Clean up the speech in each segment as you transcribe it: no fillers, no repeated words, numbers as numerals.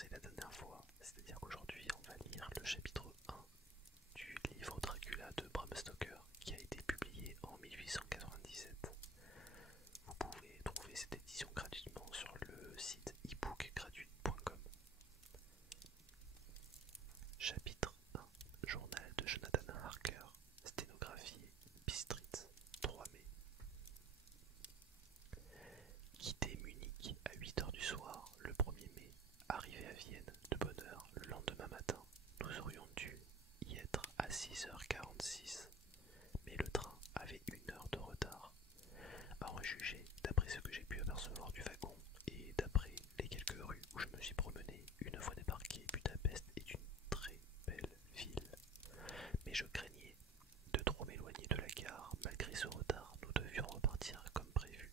commencé la dernière fois, c'est-à-dire qu'aujourd'hui on va lire le chapitre 1 du livre Dracula de Bram Stoker qui a été publié en 1897. Vous pouvez trouver cette édition gratuitement sur le site ebookgratuit.com. Chapitre 1. Journal de Jonathan Harker, sténographié, Bistritz, 3 mai. Quitté Munich à 8h du soir le 1er mai, arrivé à Vienne de bonne heure le lendemain matin, nous aurions dû y être à 6h46, mais le train avait 1 heure de retard. À en juger d'après ce que j'ai pu apercevoir du wagon et d'après les quelques rues où je me suis promené une fois débarqué, Budapest est une très belle ville. Mais je craignais de trop m'éloigner de la gare. Malgré ce retard, nous devions repartir comme prévu.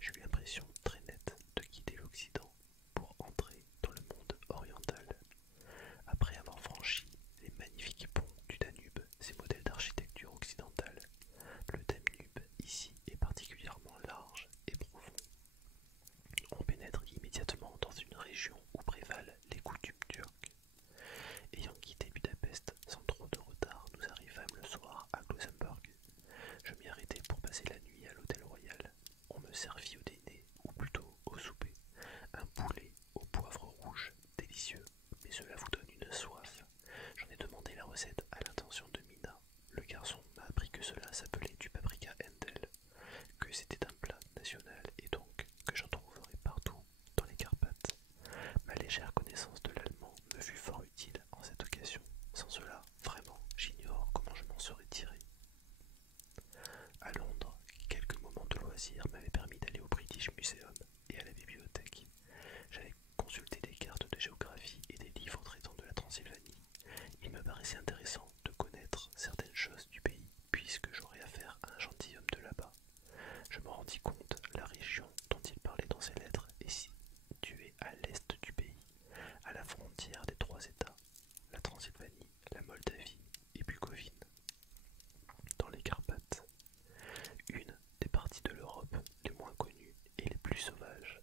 J'ai eu l'impression très nette de quitter l'Occident pour entrer dans le monde oriental. Après avoir franchi les magnifiques ponts du Danube, ces modèles d'architecture occidentale, le Danube ici est particulièrement large et profond. On pénètre immédiatement dans une région où prévalent les coutumes turques. Ayant quitté Budapest sans trop de retard, nous arrivâmes le soir à Klausenburg. Je m'y arrêtai pour passer la nuit à l'hôtel royal. On me servit au dîner, ou plutôt au souper, un poulet au poivre rouge, délicieux, mais cela vous donne une soif. J'en ai demandé la recette à l'intention de Mina. Le garçon m'a appris que cela s'appelait du paprika Endel, que c'était un plat national et donc que j'en trouverais partout dans les Carpates. Ma légère connaissance de l'allemand me fut fort utile en cette occasion. Sans cela, vraiment, j'ignore comment je m'en serais tiré. À Londres, quelques moments de loisir m'avaient permis d'aller au British Museum et à la bibliothèque. J'avais consulté des cartes de géographie et des livres traitant de la Transylvanie. Il me paraissait intéressant de connaître certaines choses du pays, puisque j'aurais affaire à un gentilhomme de là-bas. Je me rendis compte, la région dont il parlait dans ses lettres est située à l'est du pays, à la frontière des 3 États, la Transylvanie, la Moldavie et Bucovine, dans les Carpates. Une des parties de l'Europe les moins connues et les plus sauvages,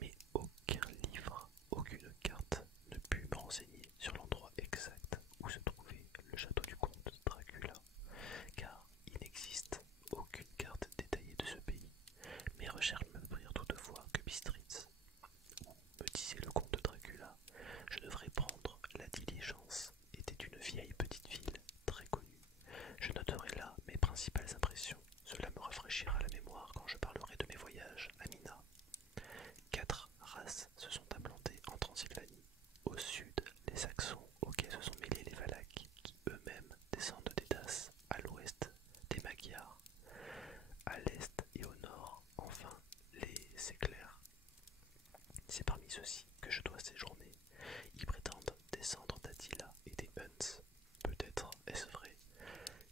mais aucun livre, aucune carte ne put me renseigner sur l'endroit exact où se trouvait le château du comte Dracula, car il n'existe aucune carte détaillée de ce pays. Mes recherches m'apprirent toutefois que Bistritz, où me disait le comte Dracula, je devrais prendre la diligence, était une vieille petite ville très connue. Je noterai là mes principales impressions. Cela me rafraîchira la mémoire quand je parlerai de mes voyages à Mina. 4 races se sont implantées en Transylvanie. Au sud, les Saxons, auxquels se sont mêlés les Valaques, qui eux-mêmes descendent des Daces. À l'ouest, des Magyars. À l'est et au nord, enfin, les Séclaires. C'est parmi ceux-ci que je dois séjourner. Ils prétendent descendre d'Attila et des Huns. Peut-être est-ce vrai,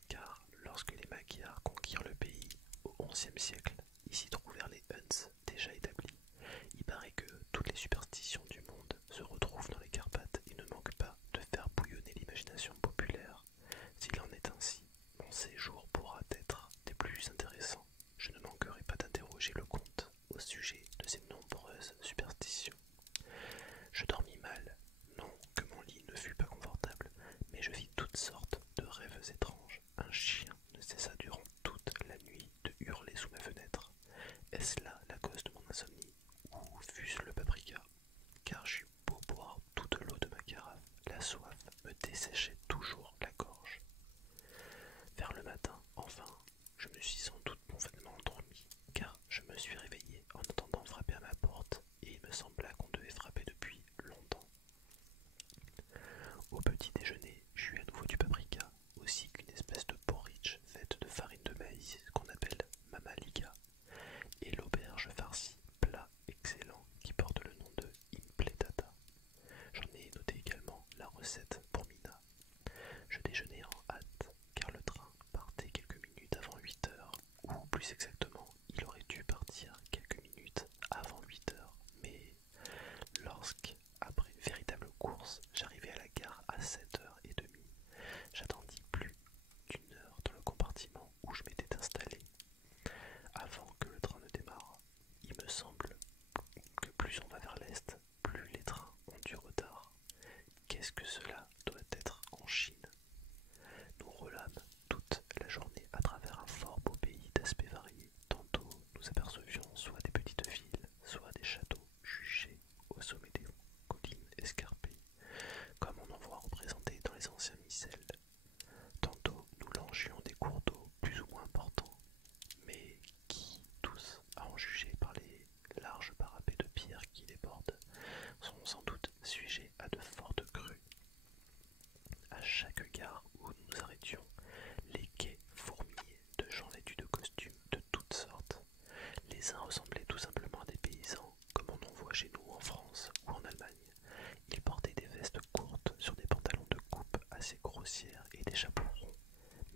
car lorsque les Magyars conquirent le pays au XIe siècle, ils s'y trouvèrent les Huns déjà établis. Il paraît que toutes les superstitions du monde se retrouvent dans les Carpates et ne manquent pas de faire bouillonner l'imagination populaire. S'il en est ainsi, mon séjour pourra être des plus intéressants. Je ne manquerai pas d'interroger le comte au sujet de ces nombreuses superstitions. Je dormis mal, non que mon lit ne fût pas confortable, mais je vis toutes sortes de rêves étranges. Un chien ne cessa durant toute la nuit de hurler sous ma fenêtre. Est-ce là la cause de mon insomnie, ou fût-ce le paprika? Car j'eus beau boire toute l'eau de ma carafe, la soif me desséchait toujours la gorge. Vers le matin, enfin, je me suis sans doute complètement endormi, car je me suis réveillé en entendant frapper à ma porte, et il me sembla qu'on devait frapper depuis longtemps. Au petit déjeuner, j'eus à nouveau du paprika, aussi qu'une espèce de porridge faite de farine de maïs qu'on appelle mamaliga, et l'auberge farcie, plat excellent qui porte le nom de impletata. J'en ai noté également la recette pour Mina. Je déjeunai en hâte, car le train partait quelques minutes avant 8 heures, ou plus exactement, il aurait dû partir quelques minutes avant 8 heures, mais après une véritable course, j'arrivai à la gare à 7h30. J'attendis plus d'une heure dans le compartiment où je m'étais installé avant que le train ne démarre. Il me semble que plus on va vers l'est, plus les trains ont du retard. qu'est-ce que cela doit être en Chine? Nous roulâmes toute la journée à travers un fort beau pays d'aspects variés. Tantôt nous apercevions soit des petites villes, soit des châteaux juchés au sommet des collines escarpées, comme on en voit représentés dans les anciens missels. Tantôt nous longions des cours d'eau plus ou moins importants, mais qui, tous, à en juger par les larges parapets de pierre qui les bordent, sont sans doute sujets à de fortes crues. À chaque gare où nous nous arrêtions, les quais fourmillaient de gens vêtus de costumes de toutes sortes. Les uns ressemblaient tout simplement à des paysans, comme on en voit chez nous en France ou en Allemagne. Ils portaient des vestes courtes sur des pantalons de coupe assez grossières et des chapeaux ronds.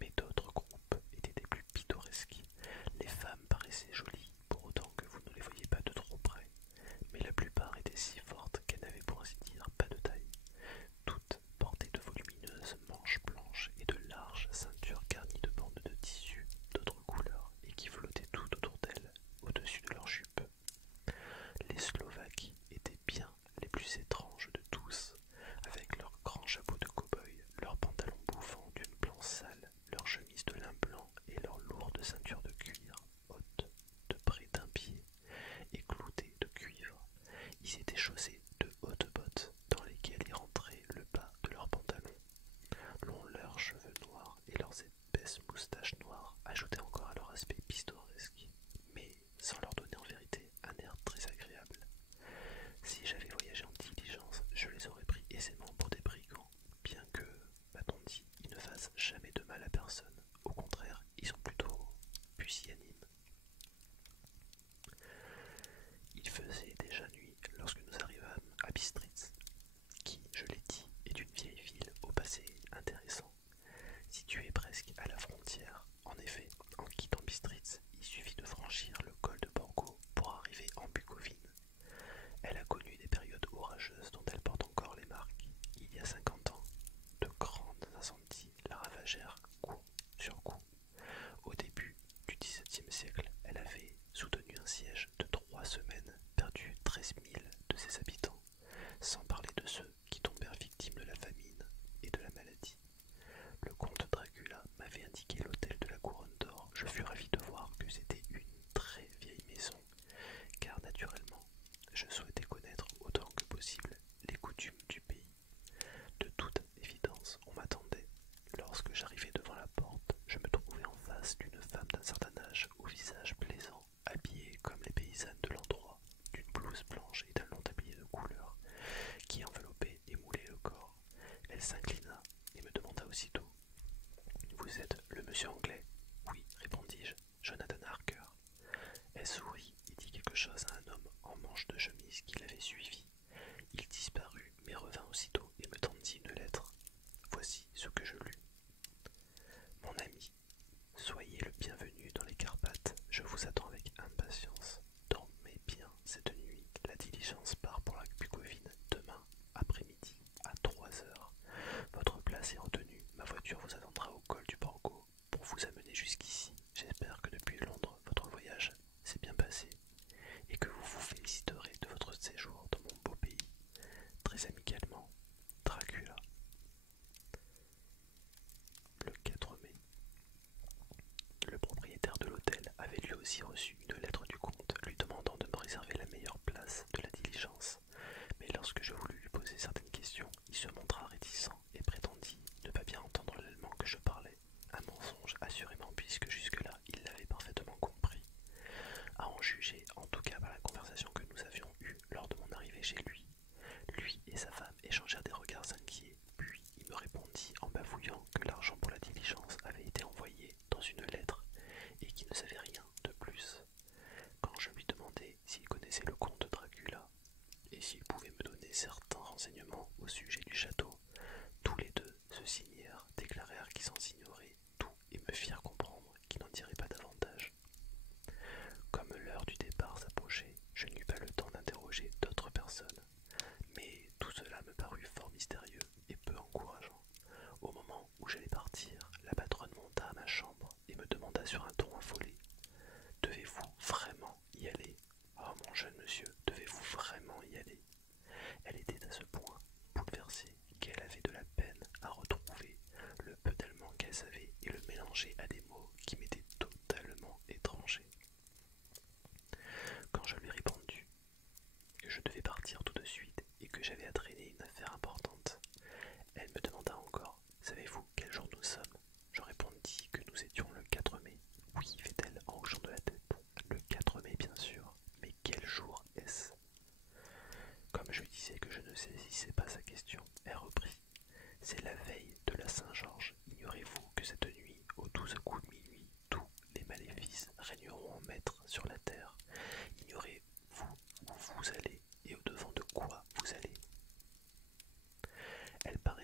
Mais d'autres groupes étaient des plus pittoresques. Les femmes paraissaient jolies, pour autant que vous ne les voyiez pas de trop près, mais la plupart étaient si fortes qu'elles n'avaient pour ainsi dire pas de taille. Toutes portaient de volumineuses manches blanches et de larges ceintures garnies de bandes de tissu d'autres couleurs et qui flottaient tout autour d'elles, au-dessus de leurs jupes. Les Slovaques étaient bien les plus étranges de tous, avec leurs grands chapeaux de cow-boy, leurs pantalons bouffants d'une blanc sale, leurs chemises de lin blanc et leurs lourdes ceintures de cuir, hautes de près d'un pied et cloutées de cuivre. Ils étaient chaussés de hautes bottes dans lesquelles y rentrait le bas de leurs pantalons. Leurs cheveux noirs et leurs épaisses moustaches noires ajoutaient encore à leur aspect pittoresque, mais sans leur donner en vérité un air très agréable. Si j'avais voyagé en diligence, je les aurais pris aisément pour des brigands, bien que, m'a-t-on dit, ils ne fassent jamais de mal à personne. Au contraire, ils sont plutôt pusillanimes. Il faisait déjà nuit lorsque nous arrivâmes à Bistritz, qui, je l'ai dit, est une vieille ville au passé intéressant, située presque à la frontière. En effet, en quittant Bistritz, il suffit de franchir le col de Borgo pour arriver en Bucovine. Elle a connu des périodes orageuses dont elle porte encore les marques. Il y a 50 ans, de grands incendies la ravagèrent coup sur coup. Au début du XVIIe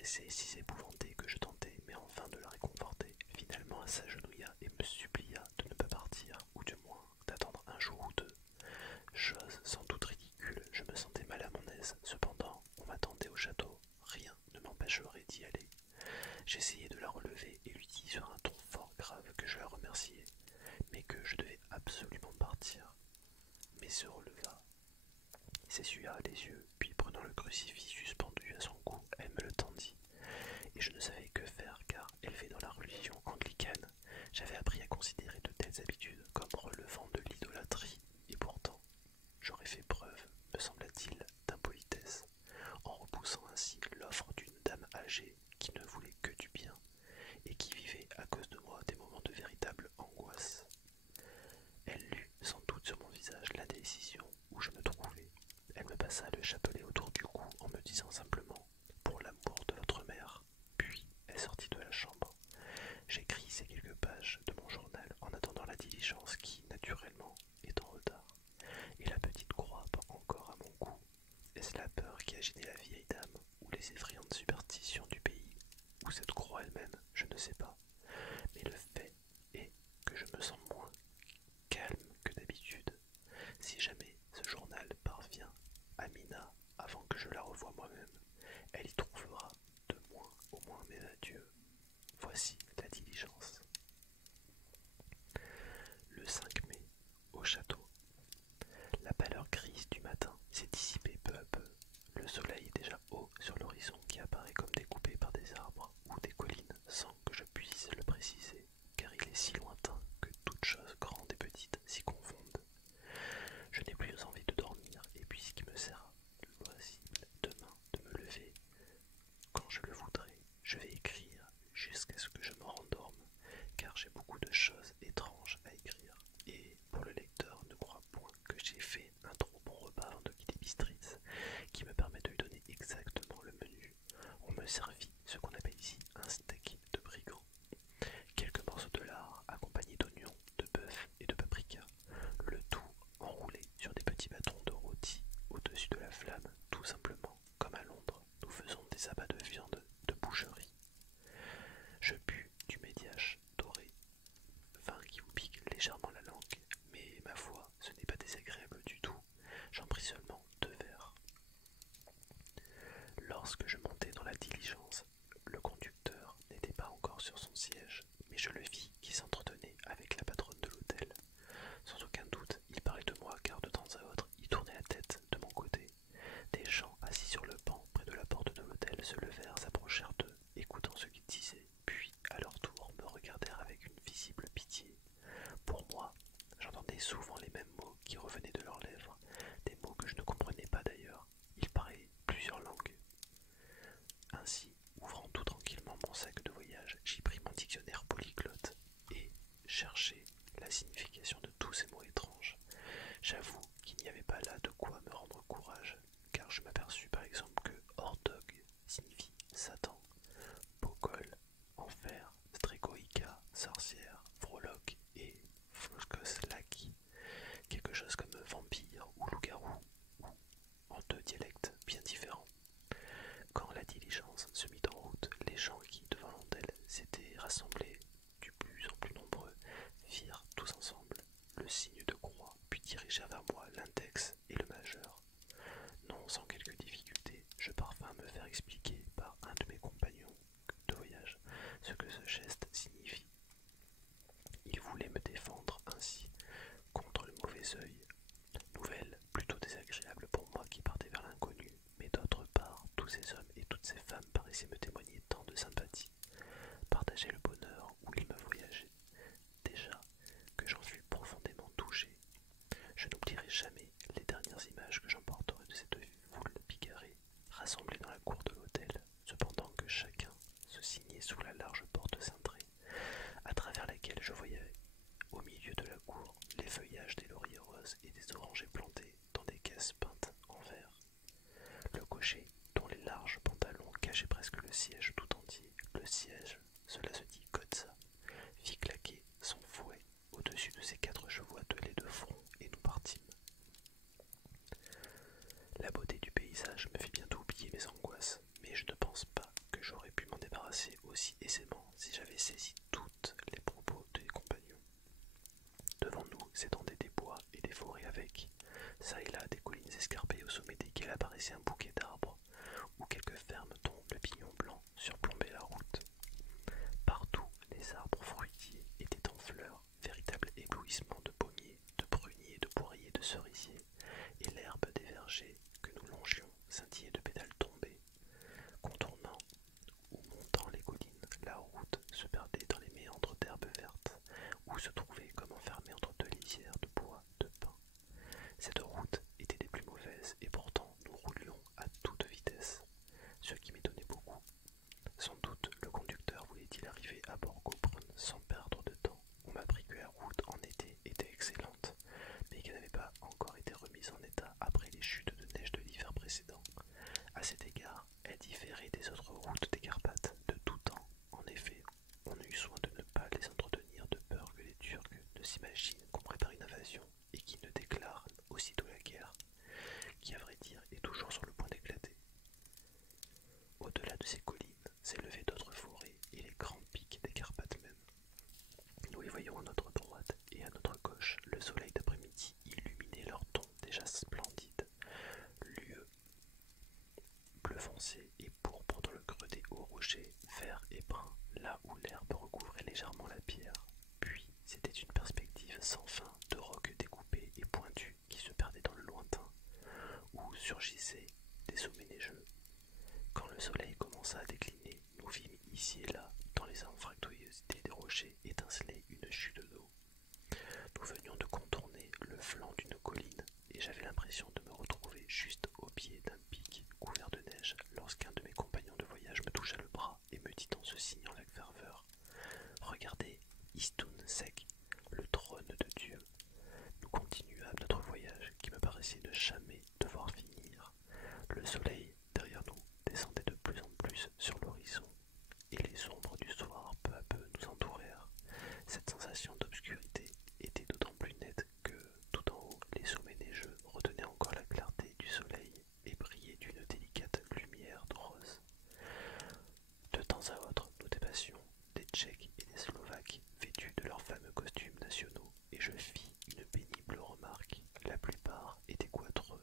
paraissait si épouvantée que je tentai, mais enfin de la réconforter. Finalement, elle s'agenouilla et me supplia de ne pas partir, ou du moins d'attendre un jour ou deux. Chose sans doute ridicule, je me sentais mal à mon aise. Cependant, on m'attendait au château. Rien ne m'empêcherait d'y aller. J'essayai de la relever et lui dis sur un ton fort grave que je la remerciais, mais que je devais absolument partir. Mais se releva, s'essuya les yeux, puis prenant le crucifix suspendu à son cou, elle me le tendit. Et je ne savais que faire, car, élevé dans la religion anglicane, j'avais appris à considérer de telles habitudes comme relevant de l'idolâtrie, et pourtant, j'aurais fait preuve, me sembla-t-il, d'impolitesse, en repoussant ainsi l'offre d'une dame âgée qui ne voulait que du bien, et qui vivait à cause de moi des moments de véritable angoisse. Elle lut sans doute sur mon visage l'indécision où je me trouvais. Elle me passa le chapelet autour du cou en me disant simplement « Pour l'amour de votre mère ». Puis elle sortit de la chambre. J'écris ces quelques pages de mon journal en attendant la diligence qui, naturellement, est en retard. Et la petite croix pend encore à mon cou. Est-ce la peur qui a gêné la vieille dame, ou les effrayantes superstitions du pays, ou cette croix elle-même, je ne sais pas. Mais le fait est que je me sens moins calme que d'habitude. Si jamais ce journal parvient à Mina avant que je la revoie moi-même, elle y trouvera de moins au moins mes adieux. Voici la diligence. Le 5 mai, au château. La pâleur grise du matin s'est dissipée peu à peu. Le soleil est déjà haut sur l'horizon qui apparaît comme découpé par des arbres ou des collines sans que je puisse le préciser, car il est si lointain que toutes choses grandes et petites s'y confondent. Je n'ai plus envie de dormir, et puisqu'il me sera loisible demain de me lever quand je le voudrai, je vais écrire jusqu'à ce que je me rendorme, car j'ai beaucoup de choses étranges à écrire. Et pour le lecteur, ne crois point que j'ai fait un trop bon repas avant de quitter Bistritz, qui me permet de lui donner exactement le menu. On me servit ce qu'on appelle ici un steak de brigand. Quelques morceaux de lard accompagnés d'oignons, de bœuf et de paprika, le tout enroulé sur des petits bâtons de rôti au-dessus de la flamme, tout simplement, comme à Londres, nous faisons des abats de viande de boucherie. Je bus du médiache doré, vin qui vous pique légèrement la langue, mais ma foi, ce n'est pas désagréable du tout, j'en pris seulement 2 verres. Lorsque je montai dans la diligence, le conducteur n'était pas encore sur son siège, mais je le vis qui s'entretenait avec la patronne de l'hôtel. Sans aucun doute, il parlait de moi car de temps à autre, il tournait la tête de mon côté. Des gens assis sur le banc près de la porte de l'hôtel se levèrent, s'approchèrent d'eux, écoutant ce qu'ils disaient, puis, à leur tour, me regardèrent avec une visible pitié. Pour moi, j'entendais souvent les mêmes mots qui revenaient de leurs lèvres, des mots que je ne comprenais pas d'ailleurs. Ils parlaient plusieurs langues. Ainsi, ouvrant tout tranquillement mon sac de voyage, j'y pris mon dictionnaire polyglotte et cherchai la signification de tous ces mots étranges. J'avoue qu'il n'y avait pas là de quoi me rendre courage, car je m'aperçus par exemple que Ordog signifie Satan, Pokol, enfer, Stregoïka, sorcière, Froloc et Floskoslaki, quelque chose comme vampire ou loup-garou, ou en 2 dialectes bien différents. Quand la diligence se mit en route, les gens qui, devant l'hôtel, s'étaient rassemblés du plus en plus nombreux, firent tous ensemble le signe de croix, puis dirigèrent vers moi l'index et le majeur. Non sans quelque difficulté, je parvins à me faire expliquer par un de mes compagnons de voyage ce que ce geste signifie. Il voulait me défendre ainsi contre le mauvais œil, nouvelle plutôt désagréable pour moi qui partais vers l'inconnu, mais d'autre part, tous ces hommes et toutes ces femmes paraissaient me témoigner tant de sympathie, partageaient le bonheur où ils me voyageaient, déjà que j'en fus profondément touché. Je n'oublierai jamais les dernières images que j'emporterai de cette foule bigarrée, rassemblée dans la cour de l'hôtel, cependant que chacun se signait sous la large porte cintrée, à travers laquelle je voyais, au milieu de la cour, les feuillages des lauriers roses et des orangers plantés dans des caisses peintes en verre. Le cocher, dont les larges pantalons cachaient presque le siège tout entier, le siège, cela se dit Kotza, fit claquer son fouet au-dessus de ses 4 chevaux attelés de front et nous partîmes. La beauté du paysage me fit bientôt oublier mes angoisses, mais je ne pense pas que j'aurais à Borgobrunn sans perdre de temps. On m'a appris que la route en été était excellente, mais qu'elle n'avait pas encore été remise en état après les chutes de neige de l'hiver précédent. À cet égard, elle différait des autres routes des Carpates de tout temps. En effet, on eut soin de ne pas les entretenir de peur que les Turcs ne s'imaginent qu'on prépare une invasion et qu'ils ne déclarent aussitôt la guerre, qui à vrai dire est toujours sur le point d'éclater. Au-delà de ces collines s'élevaient d'autres forêts et les grands pics des Carpates même. Nous les voyions à notre droite et à notre gauche, le soleil d'après-midi illuminait leurs tons déjà splendides, lieux bleu foncé et pourpre dans le creux des hauts rochers, vert et brun, là où l'herbe recouvrait légèrement la pierre. Puis c'était une perspective sans fin de rocs découpés et pointus qui se perdaient dans le lointain, où surgissaient des sommets neigeux. Quand le soleil commença à décliner, nous vîmes ici et là, dans les anfractuosités des rochers, étinceler une chute d'eau. Nous venions de contourner le flanc d'une colline, et j'avais l'impression de me retrouver juste au pied d'un pic couvert de neige lorsqu'un de mes compagnons de voyage me toucha le bras et me dit en se signant avec ferveur: Regardez, Istun Sek, le trône de Dieu. Nous continuâmes notre voyage qui me paraissait ne jamais devoir finir. Le soleil, derrière nous, descendait de plus en plus sur l'horizon, et les ombres du soir peu à peu nous entourèrent. Cette sensation d'obscurité était d'autant plus nette que, tout en haut, les sommets neigeux retenaient encore la clarté du soleil et brillaient d'une délicate lumière de rose. De temps à autre, nous dépassions des Tchèques et des Slovaques vêtus de leurs fameux costumes nationaux, et je fis une pénible remarque. La plupart étaient goitreux.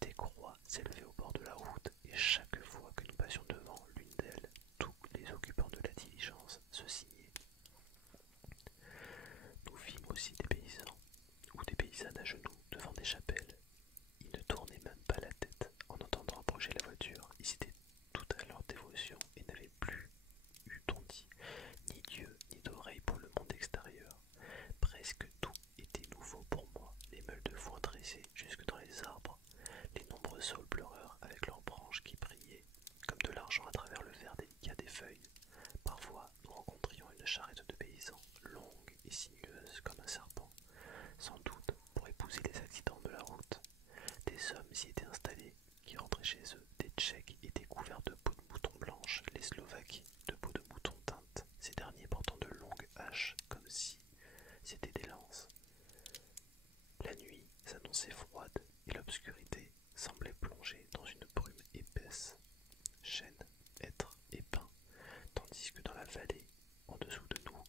Des croix s'élevaient au bord de la route, et chaque fois que nous passions devant l'une d'elles, tous les occupants de la diligence se signaient. Nous vîmes aussi des paysans, ou des paysannes à genoux devant des chapelles. Ils ne tournaient même pas la tête en entendant approcher la voiture. Ils étaient tout à leur dévotion et n'avaient plus eût-on dit, ni Dieu ni d'oreille pour le monde extérieur. Presque tout était nouveau pour moi, les meules de foin dressées jusque dans les arbres, les nombreux saules pleureurs avec leurs branches qui brillaient comme de l'argent à travers le vert délicat des feuilles. Parfois, nous rencontrions une charrette de paysans, longue et sinueuse comme un serpent, sans doute pour épouser les accidents de la route. Des hommes y étaient installés, qui rentraient chez eux. Des Tchèques étaient couverts de peau de mouton blanche, les Slovaques de peau de mouton teinte, ces derniers portant de longues haches comme si c'étaient des lances. La nuit s'annonçait froide et l'obscurité semblait plongée dans une brume épaisse, chênes, hêtres et pins, tandis que dans la vallée, en dessous de nous,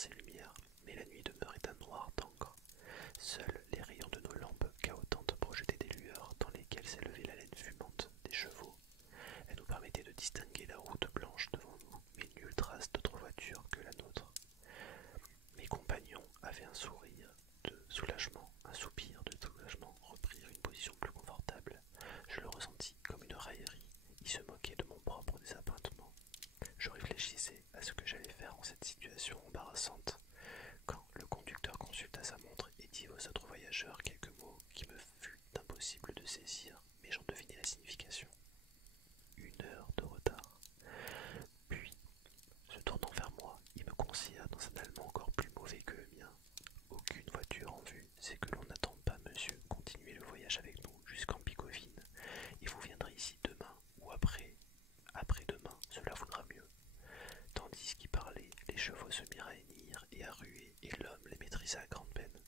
ses lumières, mais la nuit demeurait un noir d'encre. Seuls les rayons de nos lampes cahotantes projetaient des lueurs dans lesquelles s'élevait la laine fumante des chevaux. Elle nous permettait de distinguer la route blanche devant nous, mais nulle trace d'autre voiture que la nôtre. Mes compagnons avaient un sourire de soulagement, un soupir de soulagement, reprirent une position plus confortable. Je le ressentis comme une raillerie. Ils se moquaient de mon propre désappointement. Je réfléchissais à ce que j'allais faire en cette situation embarrassante, quand le conducteur consulta sa montre et dit aux autres voyageurs quelques mots qui me fut impossible de saisir, mais j'en devinais la signification. 1 heure de retard. Puis, se tournant vers moi, il me conseilla dans un allemand encore plus mauvais que le mien. Aucune voiture en vue, c'est que l'on n'attend pas, monsieur. Continuez le voyage avec nous jusqu'en Pigovine, et vous viendrez ici demain ou après-demain, cela vaudra mieux. Tandis qu'il parlait, les chevaux se mirent à hennir et à ruer, et l'homme les maîtrisa à grande peine.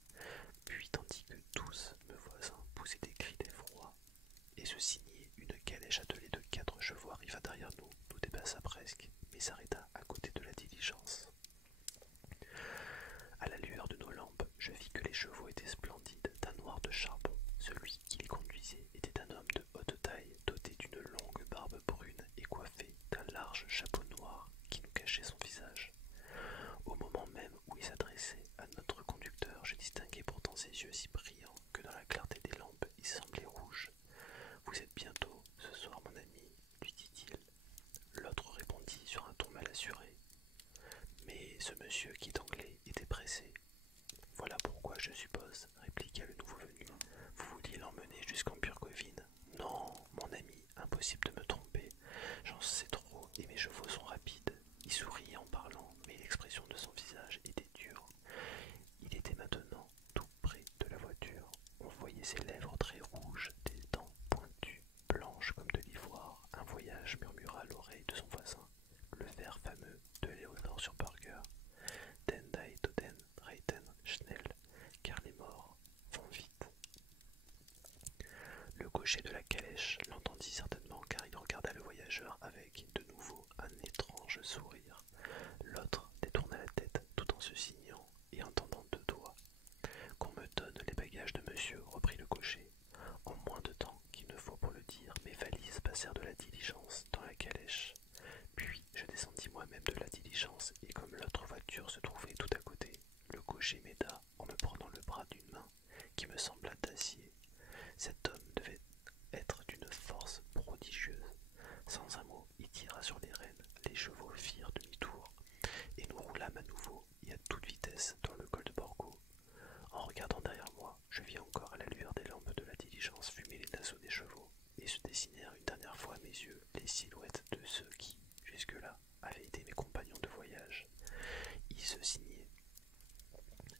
Puis, tandis que tous mes voisins poussaient des cris d'effroi et se signaient, une calèche attelée de 4 chevaux arriva derrière nous, nous dépassa presque, mais s'arrêta à côté de la diligence. À la lueur de nos lampes, je vis que les chevaux étaient splendides, d'un noir de charbon. Celui qui les conduisait était un homme de haute taille, doté d'une longue barbe brune et coiffé d'un large chapeau noir qui nous cachait son visage. Au moment même où il s'adressait à notre conducteur, je distinguai pourtant ses yeux si brillants que dans la clarté des lampes, ils semblaient rouges. « Vous êtes bientôt ce soir, mon ami, lui dit-il. L'autre répondit sur un ton mal assuré. Mais ce monsieur qui est anglais était pressé. Voilà pourquoi, je suppose, répliqua le nouveau venu. Vous vouliez l'emmener jusqu'en Burgovine. Non, mon ami, impossible de me tromper. J'en sais trop et mes chevaux sont rapides. Il sourit en parlant, mais l'expression de son visage était dure. Il était maintenant tout près de la voiture. On voyait ses lèvres très rouges, des dents pointues, blanches comme de l'ivoire. Un voyage, murmura à l'oreille de son voisin, le vers fameux de Léonore sur Burger. Den die Toden reiten schnell, car les morts vont vite. Le cocher de la calèche l'entendit certainement, car il regarda le voyageur avec de nouveau un étrange sourire. L'autre détourna la tête tout en se signant et en tendant 2 doigts. Qu'on me donne les bagages de monsieur, reprit le cocher. En moins de temps qu'il ne faut pour le dire, mes valises passèrent de la diligence dans la calèche. Puis je descendis moi-même de la diligence, et comme l'autre voiture se trouvait tout à côté, le cocher m'aida en me prenant le bras d'une main qui me sembla d'acier. Cet homme devait être d'une force prodigieuse. Sans un mot, il tira sur les rênes, les chevaux firent demi-tour, et nous roulâmes à nouveau et à toute vitesse dans le col de Borgo. En regardant derrière moi, je vis encore à la lueur des lampes de la diligence fumer les naseaux des chevaux, et se dessinèrent une dernière fois à mes yeux les silhouettes de ceux qui, jusque-là, avaient été mes compagnons de voyage. Ils se signaient.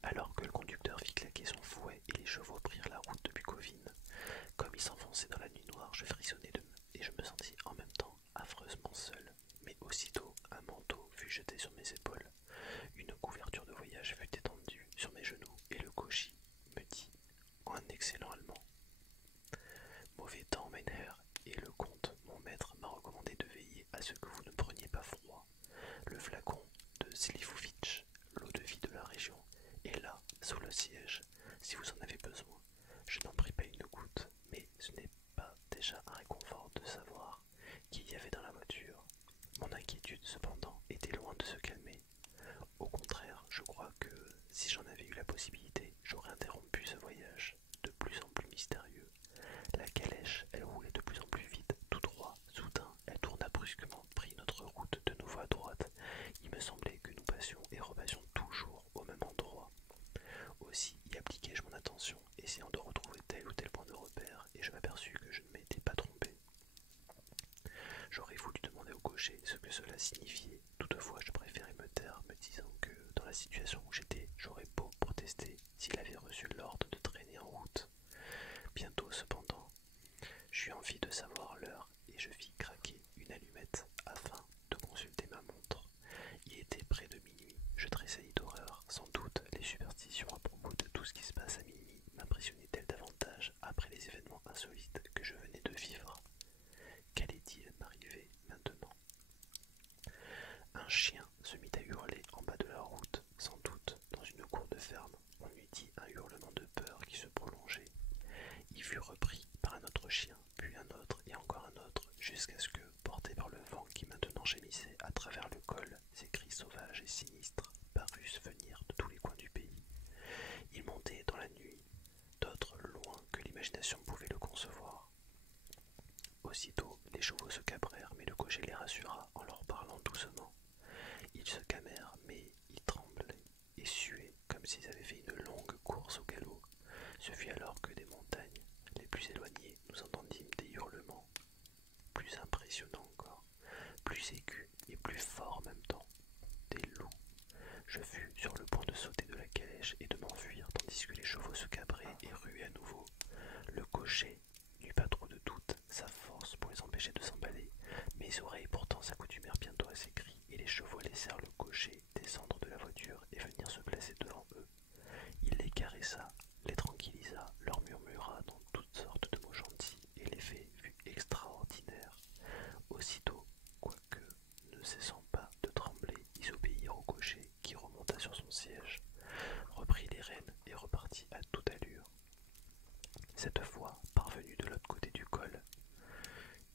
Alors que le conducteur fit claquer son fouet et les chevaux prirent la route de Bucovine, comme ils s'enfonçaient dans la nuit noire, je frissonnais et je me sentis en même temps affreusement seul. Mais aussitôt, un manteau fut jeté sur mes épaules, une couverture de voyage fut étendue sur mes genoux, et le cocher me dit, en un excellent allemand, « Mauvais temps, mein Herr, et le comte, mon maître, m'a recommandé de veiller à ce que vous ne preniez pas froid. Le flacon de Slivovitch, l'eau de vie de la région, est là, sous le siège, si vous en avez besoin. Je n'en pris pas une goutte, mais ce n'est pas déjà un réconfort de savoir qu'il y avait dans la voiture. Mon inquiétude, cependant, était loin de se calmer. Au contraire, je crois que, si j'en avais eu la possibilité, j'aurais interrompu ce voyage, de plus en plus mystérieux. La calèche, elle roulait de plus en plus vite, tout droit. Soudain, elle tourna brusquement, prit notre route de nouveau à droite. Il me semblait que nous passions et repassions toujours au même endroit. Aussi y appliquai-je mon attention, essayant de retrouver tel ou tel point de repère, et je m'aperçus que je ne m'étais pas trompé. J'aurais voulu demander au cocher ce que cela signifiait. Toutefois, je préférais me taire, me disant que, dans la situation où j'étais, j'aurais beau protester s'il avait reçu l'ordre de traîner en route. Bientôt, cependant, j'eus envie de savoir l'heure, et je fis craquer une allumette afin de consulter ma montre. Il était près de minuit. Je tressaillis d'horreur. Sans doute, les superstitions à propos de tout ce qui se passe à minuit m'impressionnaient-elles davantage après les événements insolites que je venais de vivre. Qu'allait-il m'arriver maintenant? Un chien se mit à hurler en bas de la route. Sans doute fut repris par un autre chien, puis un autre et encore un autre, jusqu'à ce que, portés par le vent qui maintenant gémissait à travers le col, ces cris sauvages et sinistres parussent venir de tous les coins du pays. Ils montaient dans la nuit, d'autres loin que l'imagination pouvait le concevoir. Aussitôt, les chevaux se cabrèrent, mais le cocher les rassura en leur parlant doucement. Ils se camèrent, mais ils tremblaient et suaient comme s'ils avaient fait une longue course au galop. Ce fut alors que des montagnes les plus éloignées nous entendîmes des hurlements, plus impressionnants encore, plus aigus et plus forts en même temps, des loups. Je fus sur le point de sauter de la calèche et de m'enfuir tandis que les chevaux se cabraient et ruaient à nouveau. Le cocher n'eut pas trop de doute, sa force pour les empêcher de s'emballer. Mes oreilles pourtant s'accoutumèrent bientôt à ces cris et les chevaux laissèrent le cocher descendre de la voiture et venir se placer devant eux. Il les caressa, les tranquillisa, leur murmura dans toutes sortes de mots gentils et l'effet fut extraordinaire. Aussitôt, quoique ne cessant pas de trembler, ils obéirent au cocher qui remonta sur son siège, reprit les rênes et repartit à toute allure. Cette fois, parvenu de l'autre côté du col,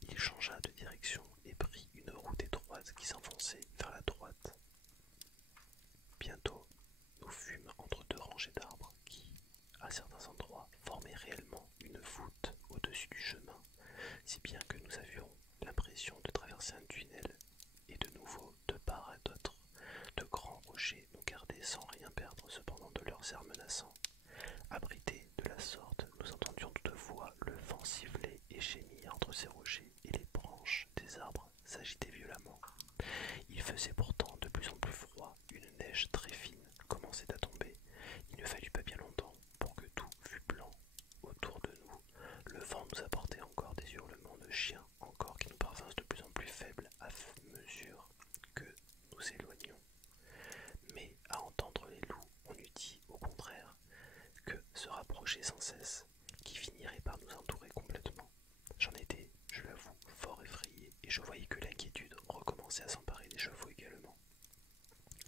il changea de direction et prit une route étroite qui s'enfonçait vers la droite. Bientôt, nous fûmes entre deux rangées d'arbres qui, à certains endroits, formaient réellement une voûte au-dessus du chemin, si bien que nous avions l'impression de traverser un tunnel, et de nouveau, de part à d'autre, de grands rochers nous gardaient sans rien perdre cependant de leurs airs menaçants. Abrités de la sorte, nous entendions toutefois le vent siffler et gémir entre ces rochers, et les branches des arbres s'agitaient violemment. Il faisait pourtant de plus en plus froid, une neige très fine commençait à tomber. Il ne fallut pas bien longtemps pour que tout fût blanc autour de nous. Le vent nous apportait encore des hurlements de chiens, encore qui nous parvinssent de plus en plus faibles à mesure que nous éloignions. Mais à entendre les loups, on eût dit, au contraire, que se rapprocher sans cesse, qui finirait par nous entourer complètement. J'en étais, je l'avoue, fort effrayé, et je voyais que l'inquiétude recommençait à s'emparer des chevaux également.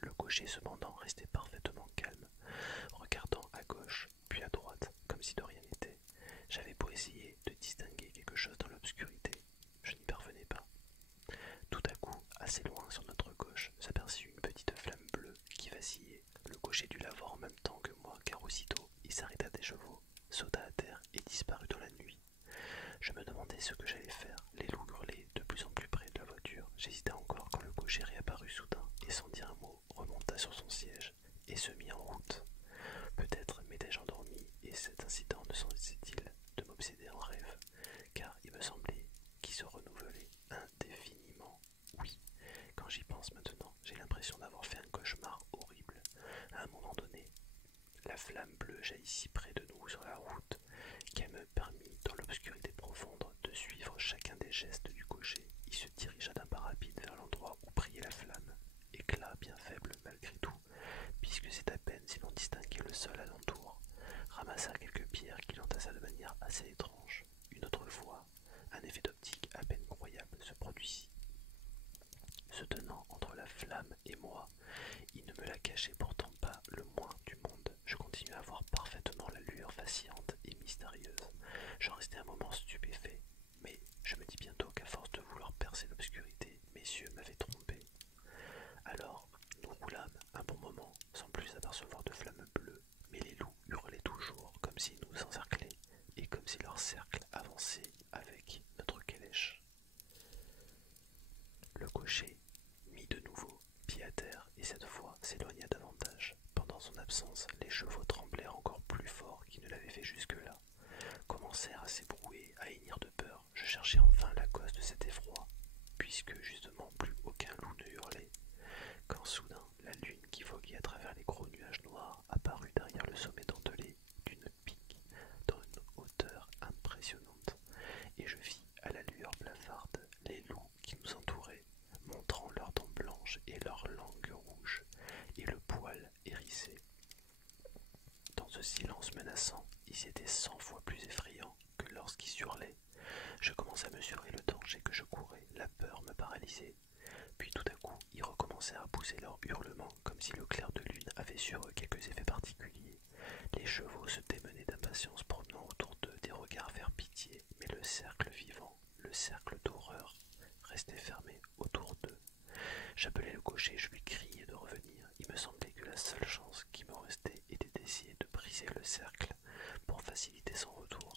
Le cocher cependant restait parfaitement calme, regardant à gauche puis à droite, comme si de rien n'était. J'avais beau essayer de distinguer quelque chose dans l'obscurité, je n'y parvenais pas. Tout à coup, assez loin sur notre gauche, j'aperçus une petite flamme bleue qui vacillait. Le cocher dut la voir en même temps que moi, car aussitôt il s'arrêta des chevaux, sauta à terre et disparut dans la nuit. Je me demandais ce que j'allais faire. Les loups hurlaient de plus en plus près de la voiture. J'hésitais encore quand le cocher réapparut soudain et sans dire un mot remonta sur son siège et se mit en route. Peut-être m'étais-je endormi et cet incident ne cessait-il de m'obséder en rêve, car il me semblait qu'il se renouvelait indéfiniment. Oui, quand j'y pense maintenant, j'ai l'impression d'avoir fait un cauchemar horrible. À un moment donné, la flamme bleue jaillit près de nous sur la route qu'elle me permit, dans l'obscurité profonde, de suivre chacun des gestes du cocher. Il se dirigea d'un pas rapide vers l'endroit où brillait la flamme, éclat bien faible malgré tout, puisque c'est à peine si l'on distinguait le sol alentour, ramassa quelques pierres qu'il entassa de manière assez étrange. Une autre fois, un effet d'optique à peine croyable se produisit. Se tenant entre la flamme et moi, il ne me la cachait pourtant pas le moins du monde. Je continuais à voir parfaitement la lueur vacillante et mystérieuse. J'en restais un moment stupéfait, mais je me dis bientôt qu'à force de vouloir percer l'obscurité, mes yeux m'avaient trompé. Alors, nous roulâmes un bon moment, sans plus apercevoir de flammes bleues, mais les loups hurlaient toujours, comme s'ils nous encerclaient, et comme si leur cercle avançait avec notre calèche. Le cocher mit de nouveau pied à terre et cette fois s'éloigna davantage. Pendant son absence, les chevaux tremblèrent encore plus fort qu'ils ne l'avaient fait jusque-là, commencèrent à s'ébrouer, à hennir de peur. Je cherchai enfin la cause de cet effroi, puisque justement plus aucun loup ne hurlait, quand soudain la lune qui voguait à travers les gros nuages noirs apparut derrière le sommet dentelé d'une pique dans une hauteur impressionnante, et je vis à la lueur blafarde les loups qui nous entouraient, montrant leurs dents blanches et leurs langues rouges, et le poil hérissé. Dans ce silence menaçant, ils étaient 100 fois plus effrayants que lorsqu'ils hurlaient. Je commençais à mesurer le danger que je courais, la peur me paralysait. Puis tout à coup, ils recommencèrent à pousser leurs hurlements, comme si le clair de lune avait sur eux quelques effets particuliers. Les chevaux se démenaient d'impatience, promenant autour d'eux des regards verts cercle vivant, le cercle d'horreur, restait fermé autour d'eux. J'appelai le cocher, je lui criai de revenir. Il me semblait que la seule chance qui me restait était d'essayer de briser le cercle pour faciliter son retour.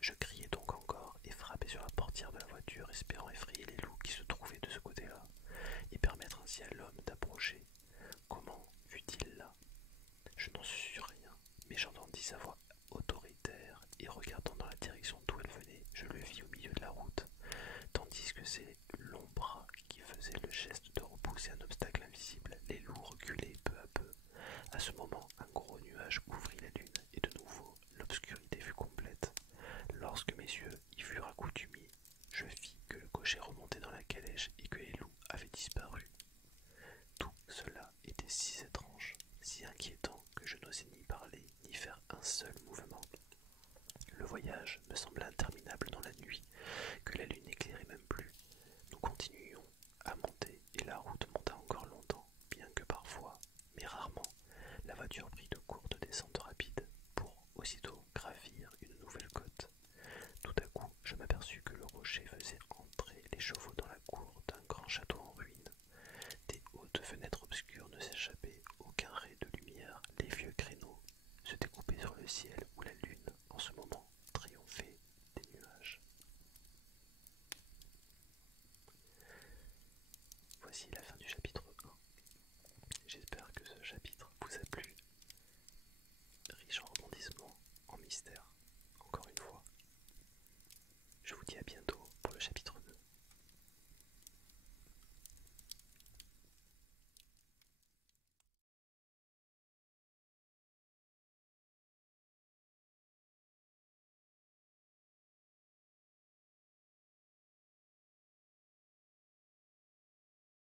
Je criai donc encore et frappai sur la portière de la voiture, espérant effrayer les loups qui se trouvaient de ce côté-là, et permettre ainsi à l'homme d'approcher. Comment fut-il là? Je n'en sus rien, mais j'entendis sa voix autoritaire, et regardant dans la direction d'où elle venait, je le vis au milieu de la route, tandis que ses longs bras qui faisaient le geste de repousser un obstacle invisible, les loups reculaient peu à peu. À ce moment, un gros nuage couvrit la lune, et de nouveau, l'obscurité fut complète. Lorsque mes yeux y furent accoutumés, je vis que le cocher remontait dans la calèche et que les loups avaient disparu. Tout cela était si étrange, si inquiétant que je n'osais ni parler, ni faire un seul mouvement. Le voyage me sembla